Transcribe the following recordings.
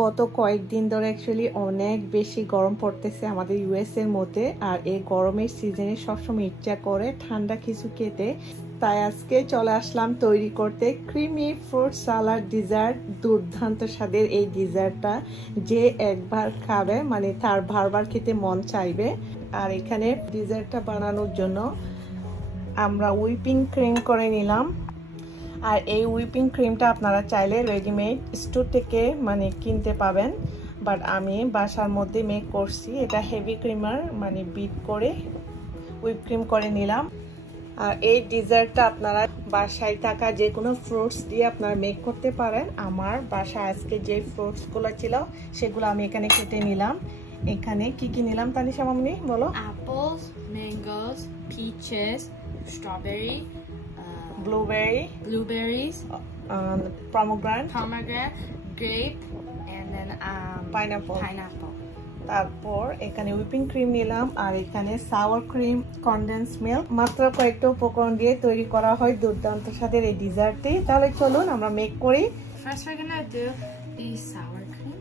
গত কয়েকদিন ধরে অ্যাকচুয়ালি অনেক বেশি গরম পড়তেছে আমাদের ইউএস এর মধ্যে, আর এই গরমের সিজনে সবসময় ইচ্ছা করে ঠান্ডা কিছু খেতে। তাই আজকে চলে আসলাম তৈরি করতে ক্রিমি ফ্রুট সালাড ডিজার্ট। দুর্দান্ত স্বাদের এই ডিজার্টটা যে একবার খাবে মানে তার বারবার খেতে মন চাইবে। আর এখানে ডিজার্টটা বানানোর জন্য আমরা হুইপিং ক্রিম করে নিলাম। আর এই হুইপিং ক্রিমটা আপনারা চাইলে রেডিমেড স্টোর থেকে মানে কিনতে পাবেন, বাট আমি বাসার মধ্যে মেক করছি। এটা হেভি ক্রিমার মানে বিট করে হুইপ ক্রিম করে নিলাম। আর এই ডিজার্টটা আপনারা বাসায় থাকা যে কোনো ফ্রুটস দিয়ে আপনারা মেক করতে পারেন। আমার বাসায় আজকে যে ফ্রুটসগুলো ছিল সেগুলো আমি এখানে কেটে নিলাম। এখানে কি কি নিলাম তানিশা মামনি বলো? Apples, mangoes, peaches, strawberry, blueberries, pomegranate, grape, and then pineapple. তারপর এখানে হুইপিং ক্রিম নিলাম, আর এখানে সাওয়ার ক্রিম, কনডেন্স মিল্ক। মাত্র কয়েকটা উপকরণ দিয়ে তৈরি করা হয় দুর্দান্ত স্বাদের এই ডিজার্টটি। তাহলে চলুন আমরা মেক করি। First we're gonna do the sour cream.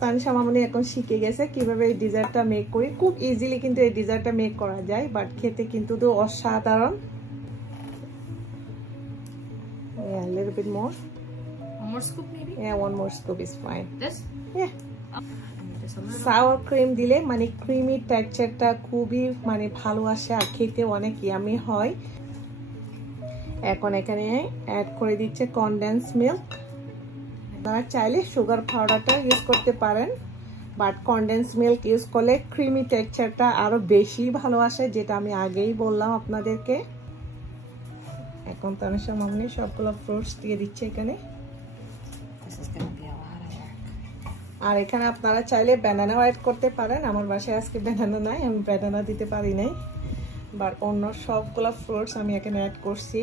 Tanisha মামনি এখন শিখে গেছে কিভাবে এই ডিজার্টটা মেক করি। খুব ইজিলি কিন্তু এই ডিজার্টটা মেক করা যায়, বাট খেতে কিন্তু তো অসাধারণ। Yeah, a little bit more. One more scoop maybe? Yeah, one more scoop is fine. This? Yeah. Sour cream দিলে মানে ক্রিমি টেক্সচারটা খুবই মানে ভালো আসে আর খেতে অনেক ইয়ামি হয়। এখন এখানে অ্যাড করে দিচ্ছে কনডেন্স মিল্ক। আপনারা চাইলে সুগার পাউডারটা ইউজ করতে পারেন, বাট কনডেন্স মিল্ক ইউজ করলে ক্রিমি টেক্সচারটা আরো বেশি ভালো আসে, যেটা আমি আগেই বললাম আপনাদেরকে। এখন তানিশা মামনি সবগুলো ফ্রুটস দিয়ে দিচ্ছে এখানে। আর এখানে আপনারা চাইলে ব্যানানাও অ্যাড করতে পারেন। আমার বাসায় আজকে ব্যানানা নাই, আমি ব্যানানা দিতে পারি নাই, বাট অন্য সবগুলো ফ্রুটস আমি এখানে অ্যাড করছি।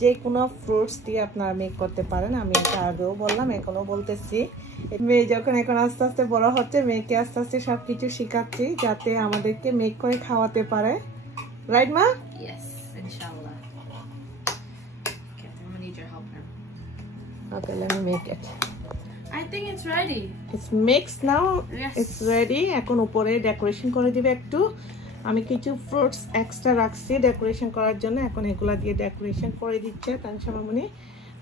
যে কোনো ফ্রুটস দিয়ে আপনারা মেক করতে পারেন, আমি এটা আগেও বললাম এখনো বলতেছি। মেয়ে যখন এখন আস্তে আস্তে বড় হচ্ছে, মেয়েকে আস্তে আস্তে সবকিছু শিখাচ্ছি যাতে আমাদেরকে মেক করে খাওয়াতে পারে। রাইট মা? Yes, inshallah. Okay, I'm gonna need your help now. Okay, let me make it. I think it's ready. It's mixed now. Yes. It's ready. এখন উপরে ডেকোরেশন করে দিবে একটু। আমি কিছু ফ্রুটস এক্সট্রা রাখছি ডেকোরেশন করার জন্য, এখন এগুলা দিয়ে ডেকোরেশন করে দিচ্ছে তানিশা মামনি।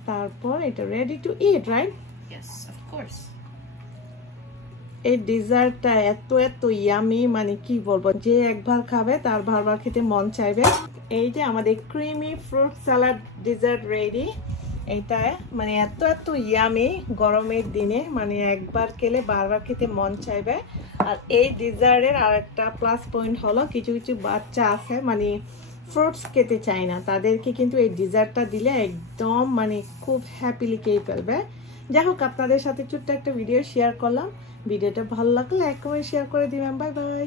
তারপর এটা ready to it, right? Yes, of course. এই ডিজার্টটা এত ইয়ামি মানে কি বলবো, যে একবার খাবে তার বারবার খেতে মন চাইবে। এই যে আমাদের creamy fruit salad dessert ready. এইটা মানে এত ইয়ামি গরমের দিনে মানে একবার খেলে বারবার খেতে মন চাইবে। আর এই ডিজার্টের আর একটা প্লাস পয়েন্ট হলো কিছু কিছু বাচ্চা আছে মানে ফ্রুটস খেতে চায় না, তাদেরকে কিন্তু এই ডিজার্টটা দিলে একদম মানে খুব হ্যাপিলি খেয়ে ফেলবে। যাই হোক, আপনাদের সাথে ছোট্ট একটা ভিডিও শেয়ার করলাম। ভিডিওটা ভালো লাগলে লাইক কমেন্ট শেয়ার করে দিবেন। Bye bye.